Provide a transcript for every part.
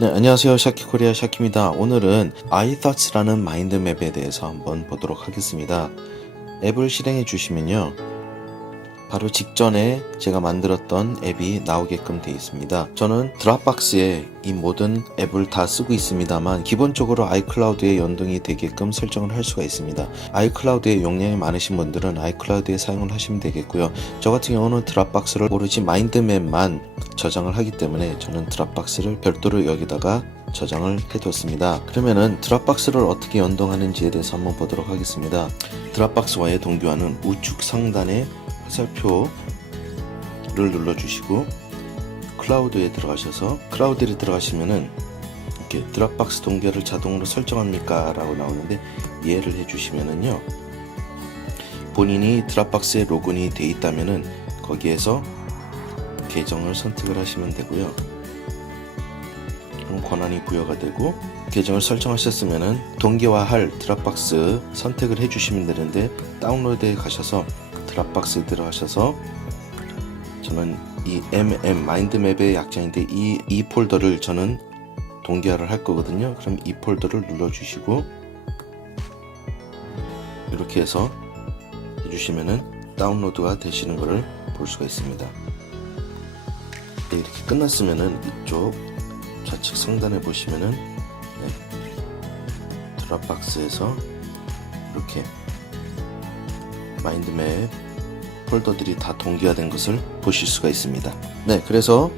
네, 안녕하세요. 샤키코리아 샤키입니다. 오늘은 iThoughts라는 마인드맵에 대해서 한번 보도록 하겠습니다. 앱을 실행해 주시면요, 바로 직전에 제가 만들었던 앱이 나오게끔 되어 있습니다. 저는 드랍박스에 이 모든 앱을 다 쓰고 있습니다만 기본적으로 아이클라우드에 연동이 되게끔 설정을 할 수가 있습니다. 아이클라우드에 용량이 많으신 분들은 아이클라우드에 사용을 하시면 되겠고요. 저 같은 경우는 드랍박스를 오로지 마인드맵만 저장을 하기 때문에 저는 드랍박스를 별도로 여기다가 저장을 해뒀습니다. 그러면은 드랍박스를 어떻게 연동하는지에 대해서 한번 보도록 하겠습니다. 드랍박스와의 동기화는 우측 상단에 화살표를 눌러주시고 클라우드에 들어가셔서 클라우드에 들어가시면은 이렇게 드랍박스 동기화를 자동으로 설정합니까? 라고 나오는데 이해를 해주시면은요, 본인이 드랍박스에 로그인이 돼 있다면은 거기에서 계정을 선택을 하시면 되고요. 그럼 권한이 부여가 되고 계정을 설정하셨으면은 동기화할 드랍박스 선택을 해주시면 되는데, 다운로드에 가셔서 드랍박스에 들어가셔서 저는 이 마인드맵의 약자인데 이 폴더를 저는 동기화를 할 거거든요. 그럼 이 폴더를 눌러주시고 이렇게 해서 해주시면은 다운로드가 되시는 것을 볼 수가 있습니다. 이렇게 끝났으면은 이쪽 좌측 상단에 보시면은 드랍박스에서 이렇게 마인드맵 폴더들이 다 동기화된 것을 보실 수가 있습니다. 네, 그래서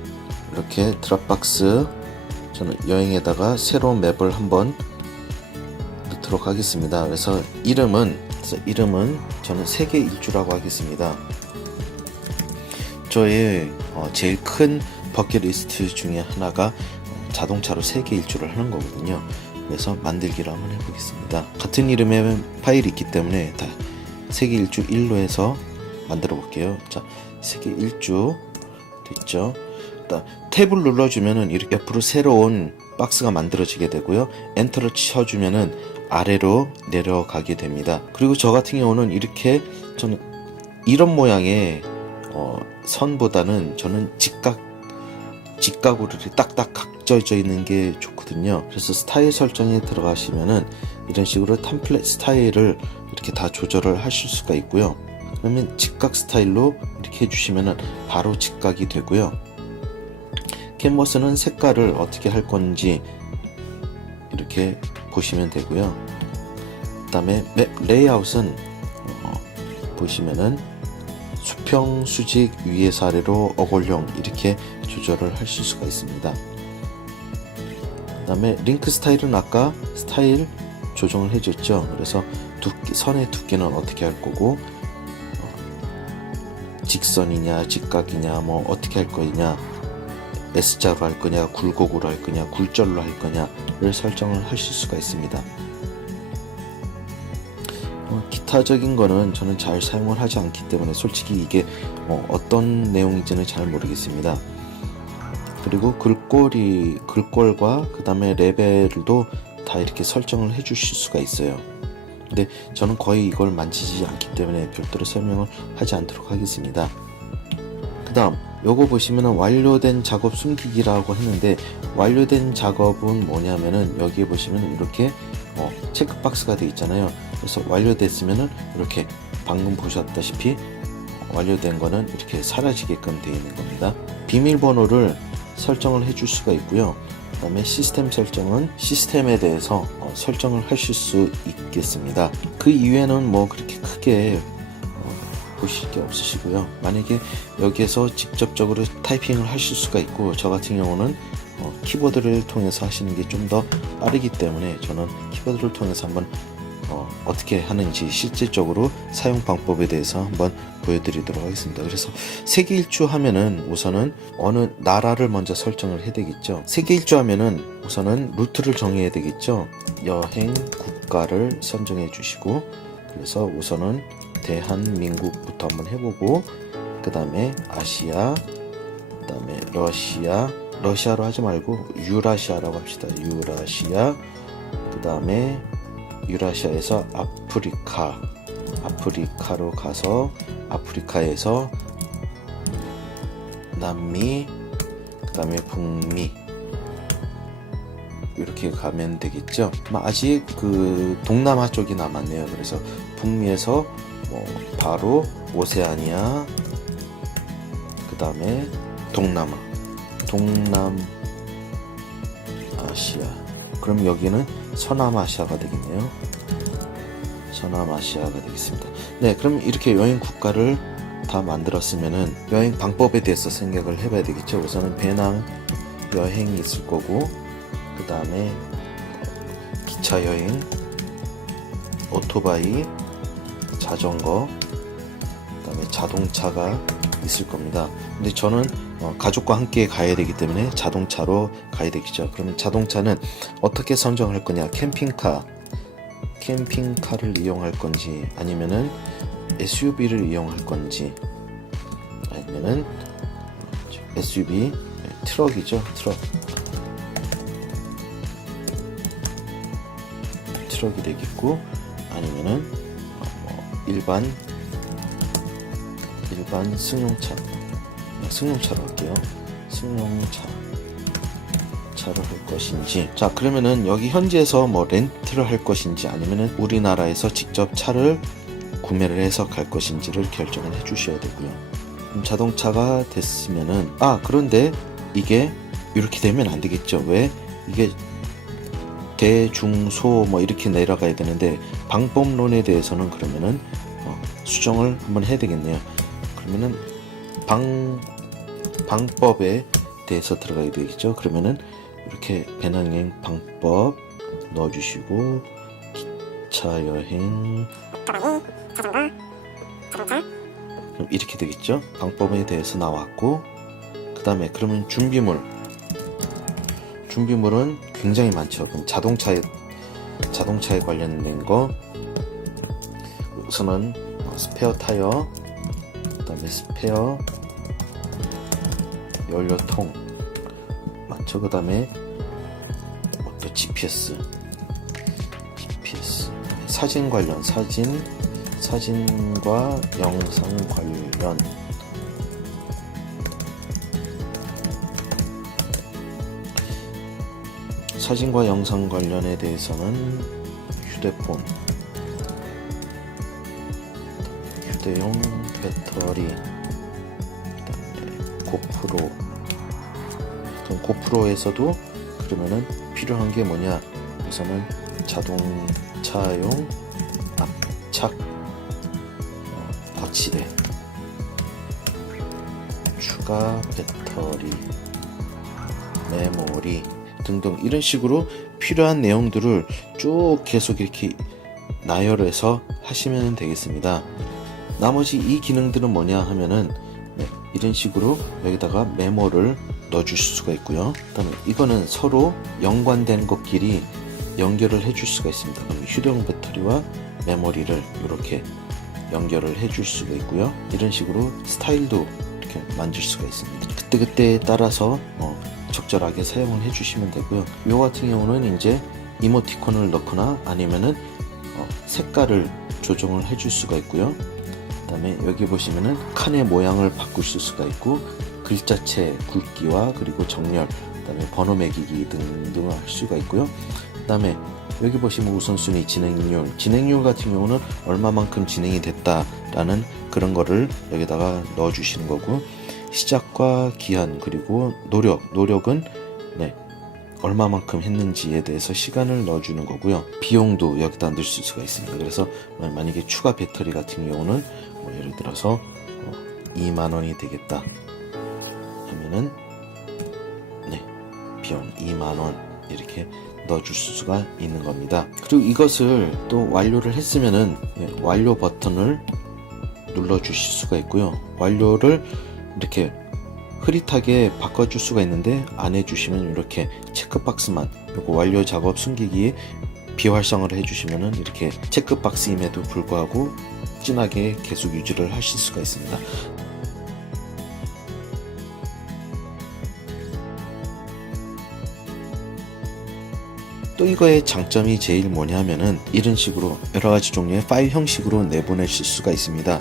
이렇게 드랍박스 저는 여행에다가 새로운 맵을 한번 넣도록 하겠습니다. 그래서 이름은 저는 세계 일주라고 하겠습니다. 저의 제일 큰 버킷리스트 중에 하나가 자동차로 세계 일주를 하는 거거든요. 그래서 만들기를 한번 해보겠습니다. 같은 이름의 파일이 있기 때문에 다 세계 일주 1로 해서 만들어 볼게요. 자, 세계 일주 됐죠? 탭을 눌러주면은 이렇게 옆으로 새로운 박스가 만들어지게 되고요. 엔터를 쳐주면은 아래로 내려가게 됩니다. 그리고 저 같은 경우는 이렇게 저는 이런 모양의 선보다는 저는 직각으로 딱딱 각져져 있는 게 좋거든요. 그래서 스타일 설정에 들어가시면은 이런 식으로 템플릿 스타일을 이렇게 다 조절을 하실 수가 있고요. 그러면 직각 스타일로 이렇게 해주시면은 바로 직각이 되고요. 캔버스는 색깔을 어떻게 할 건지 이렇게 보시면 되고요. 그 다음에 맵 레이아웃은 보시면은 수평, 수직, 위에서 아래로 어골형 이렇게 조절을 하실 수가 있습니다. 그 다음에 링크 스타일은 아까 스타일 조정을 해줬죠. 그래서 선의 두께는 어떻게 할 거고, 직선이냐 직각이냐 뭐 어떻게 할 거냐, S자로 할 거냐 굴곡으로 할 거냐 굴절로 할 거냐를 설정을 하실 수가 있습니다. 기타적인 거는 저는 잘 사용을 하지 않기 때문에 솔직히 이게 어떤 내용인지는 잘 모르겠습니다. 그리고 글꼴과 그 다음에 레벨도 다 이렇게 설정을 해 주실 수가 있어요. 근데 저는 거의 이걸 만지지 않기 때문에 별도로 설명을 하지 않도록 하겠습니다. 그 다음 요거 보시면은 완료된 작업 숨기기라고 했는데, 완료된 작업은 뭐냐면은 여기에 보시면 이렇게 체크박스가 되어 있잖아요. 그래서 완료됐으면은 이렇게 방금 보셨다시피 완료된 거는 이렇게 사라지게끔 되어 있는 겁니다. 비밀번호를 설정을 해줄 수가 있고요. 그 다음에 시스템 설정은 시스템에 대해서 설정을 하실 수 있겠습니다. 그 이외에는 뭐 그렇게 크게 보실 게 없으시고요. 만약에 여기에서 직접적으로 타이핑을 하실 수가 있고, 저 같은 경우는 키보드를 통해서 하시는 게 좀 더 빠르기 때문에 저는 키보드를 통해서 한번 어떻게 하는지 실질적으로 사용 방법에 대해서 한번 보여드리도록 하겠습니다. 그래서 세계 일주 하면은 우선은 어느 나라를 먼저 설정을 해야 되겠죠. 세계 일주 하면은 우선은 루트를 정해야 되겠죠. 여행 국가를 선정해 주시고, 그래서 우선은 대한민국부터 한번 해보고, 그 다음에 아시아, 그 다음에 러시아로 하지 말고 유라시아라고 합시다. 유라시아, 그 다음에 유라시아에서 아프리카로 가서 아프리카에서 남미, 그 다음에 북미, 이렇게 가면 되겠죠. 아직 그 동남아 쪽이 남았네요. 그래서 북미에서 바로 오세아니아, 그 다음에 동남아시아. 그럼 여기는 서남아시아가 되겠네요. 서남아시아가 되겠습니다. 네, 그럼 이렇게 여행 국가를 다 만들었으면은 여행 방법에 대해서 생각을 해봐야 되겠죠. 우선은 배낭 여행이 있을 거고, 그 다음에 기차 여행, 오토바이, 자전거, 그 다음에 자동차가 있을 겁니다. 근데 저는 가족과 함께 가야 되기 때문에 자동차로 가야 되겠죠. 그러면 자동차는 어떻게 선정할 거냐? 캠핑카를 이용할 건지, 아니면은 SUV를 이용할 건지, 아니면은 SUV, 트럭이죠. 트럭이 되겠고, 아니면은 일반 승용차로 할게요. 승용차를 할 것인지. 자, 그러면은 여기 현지에서 렌트를 할 것인지, 아니면은 우리나라에서 직접 차를 구매를 해서 갈 것인지를 결정을 해 주셔야 되고요. 자동차가 됐으면은, 그런데 이게 이렇게 되면 안 되겠죠. 왜? 이게 대중소 이렇게 내려가야 되는데, 방법론에 대해서는 그러면은 수정을 한번 해야 되겠네요. 그러면은 방법에 대해서 들어가야 되겠죠. 그러면은 이렇게 배낭여행 방법 넣어주시고, 기차 여행, 그럼 이렇게 되겠죠. 방법에 대해서 나왔고, 그 다음에 그러면 준비물은 굉장히 많죠. 그럼 자동차에 관련된 거, 우선은 스페어 타이어, 그 다음에 스페어 연료통 맞죠. 그 다음에 또 GPS, 사진 관련, 사진과 영상 관련, 사진과 영상 관련에 대해서는 휴대용 배터리, 그다음에 고프로에서도 그러면은 필요한 게 뭐냐? 우선은 자동차용 압착 거치대, 추가 배터리, 메모리 등등, 이런 식으로 필요한 내용들을 쭉 계속 이렇게 나열해서 하시면 되겠습니다. 나머지 이 기능들은 뭐냐 하면은 이런 식으로 여기다가 메모를 넣어줄 수가 있고요. 그다음에 이거는 서로 연관된 것끼리 연결을 해줄 수가 있습니다. 그럼 휴대용 배터리와 메모리를 이렇게 연결을 해줄 수가 있고요. 이런 식으로 스타일도 이렇게 만들 수가 있습니다. 그때그때에 따라서 적절하게 사용을 해주시면 되고요. 요 같은 경우는 이제 이모티콘을 넣거나 아니면은 색깔을 조정을 해줄 수가 있고요. 그 다음에 여기 보시면은 칸의 모양을 바꿀 수가 있고, 글자체 굵기와 그리고 정렬, 그 다음에 번호 매기기 등등을 할 수가 있고요. 그 다음에 여기 보시면 우선순위, 진행률 같은 경우는 얼마만큼 진행이 됐다라는 그런 거를 여기다가 넣어 주시는 거고, 시작과 기한, 그리고 노력은 얼마만큼 했는지에 대해서 시간을 넣어주는 거고요. 비용도 여기다 넣을 수가 있습니다. 그래서 만약에 추가 배터리 같은 경우는 예를 들어서 2만원이 되겠다 하면은 비용 2만원 이렇게 넣어줄 수가 있는 겁니다. 그리고 이것을 또 완료를 했으면은 완료 버튼을 눌러 주실 수가 있고요. 완료를 이렇게 흐릿하게 바꿔줄 수가 있는데, 안 해주시면 이렇게 체크박스만, 요거 완료 작업 숨기기 비활성화를 해주시면은 이렇게 체크박스임에도 불구하고 진하게 계속 유지를 하실 수가 있습니다. 또 이거의 장점이 제일 뭐냐면은 이런 식으로 여러가지 종류의 파일 형식으로 내보내실 수가 있습니다.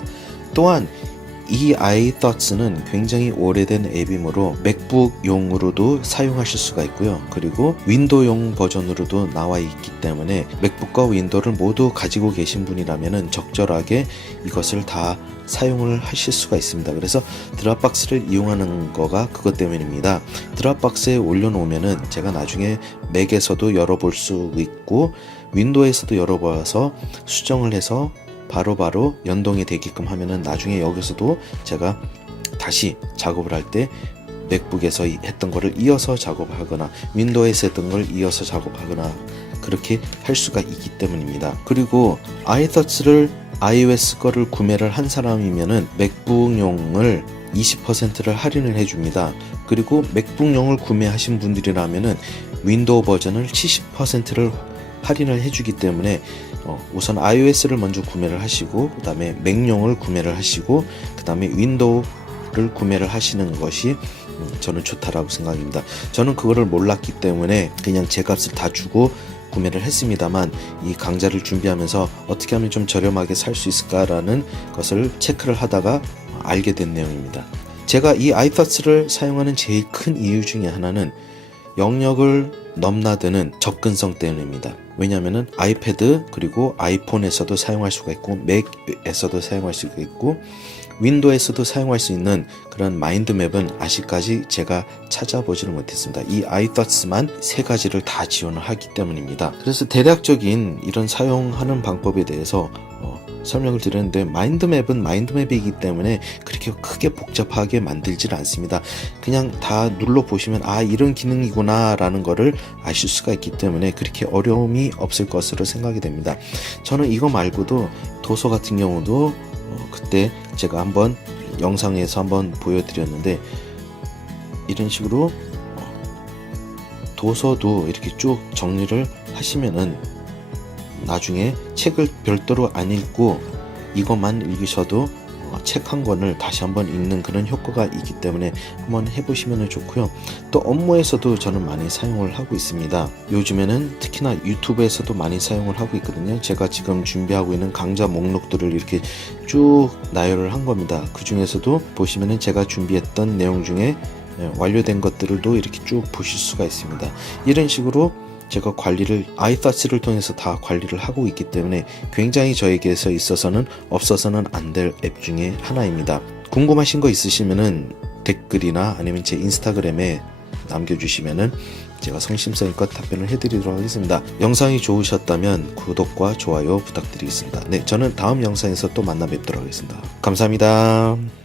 또한 이 iThoughts는 굉장히 오래된 앱이므로 맥북용으로도 사용하실 수가 있고요. 그리고 윈도우용 버전으로도 나와 있기 때문에 맥북과 윈도우를 모두 가지고 계신 분이라면 적절하게 이것을 다 사용을 하실 수가 있습니다. 그래서 드랍박스를 이용하는 거가 그것 때문입니다. 드랍박스에 올려놓으면은 제가 나중에 맥에서도 열어볼 수 있고 윈도우에서도 열어봐서 수정을 해서 바로바로 연동이 되게끔 하면은 나중에 여기서도 제가 다시 작업을 할 때 맥북에서 했던 거를 이어서 작업하거나 윈도우에서 했던 걸 이어서 작업하거나 그렇게 할 수가 있기 때문입니다. 그리고 iThoughts를 iOS 거를 구매를 한 사람이면은 맥북용을 20%를 할인을 해줍니다. 그리고 맥북용을 구매하신 분들이라면은 윈도우 버전을 70%를 할인을 해주기 때문에 우선 iOS를 먼저 구매를 하시고 그 다음에 맥용을 구매를 하시고 그 다음에 윈도우를 구매를 하시는 것이 저는 좋다라고 생각합니다. 저는 그거를 몰랐기 때문에 그냥 제 값을 다 주고 구매를 했습니다만 이 강좌를 준비하면서 어떻게 하면 좀 저렴하게 살 수 있을까라는 것을 체크를 하다가 알게 된 내용입니다. 제가 이 iThoughts를 사용하는 제일 큰 이유 중에 하나는 영역을 넘나드는 접근성 때문입니다. 왜냐하면 아이패드 그리고 아이폰에서도 사용할 수가 있고 맥에서도 사용할 수가 있고 윈도우에서도 사용할 수 있는 그런 마인드맵은 아직까지 제가 찾아보지를 못했습니다. 이 iThoughts만 세 가지를 다 지원을 하기 때문입니다. 그래서 대략적인 이런 사용하는 방법에 대해서 설명을 드렸는데 마인드맵은 마인드맵이기 때문에 그렇게 크게 복잡하게 만들질 않습니다. 그냥 다 눌러보시면 이런 기능이구나 라는 거를 아실 수가 있기 때문에 그렇게 어려움이 없을 것으로 생각이 됩니다. 저는 이거 말고도 도서 같은 경우도 그때 제가 한번 영상에서 한번 보여드렸는데 이런 식으로 도서도 이렇게 쭉 정리를 하시면은 나중에 책을 별도로 안 읽고 이것만 읽으셔도 책 한 권을 다시 한번 읽는 그런 효과가 있기 때문에 한번 해보시면 좋고요. 또 업무에서도 저는 많이 사용을 하고 있습니다. 요즘에는 특히나 유튜브에서도 많이 사용을 하고 있거든요. 제가 지금 준비하고 있는 강좌 목록들을 이렇게 쭉 나열을 한 겁니다. 그 중에서도 보시면은 제가 준비했던 내용 중에 완료된 것들도 이렇게 쭉 보실 수가 있습니다. 이런 식으로 제가 관리를 iThoughts를 통해서 다 관리를 하고 있기 때문에 굉장히 저에게서 있어서는 없어서는 안 될 앱 중에 하나입니다. 궁금하신 거 있으시면은 댓글이나 아니면 제 인스타그램에 남겨주시면은 제가 성심성의껏 답변을 해드리도록 하겠습니다. 영상이 좋으셨다면 구독과 좋아요 부탁드리겠습니다. 네, 저는 다음 영상에서 또 만나 뵙도록 하겠습니다. 감사합니다.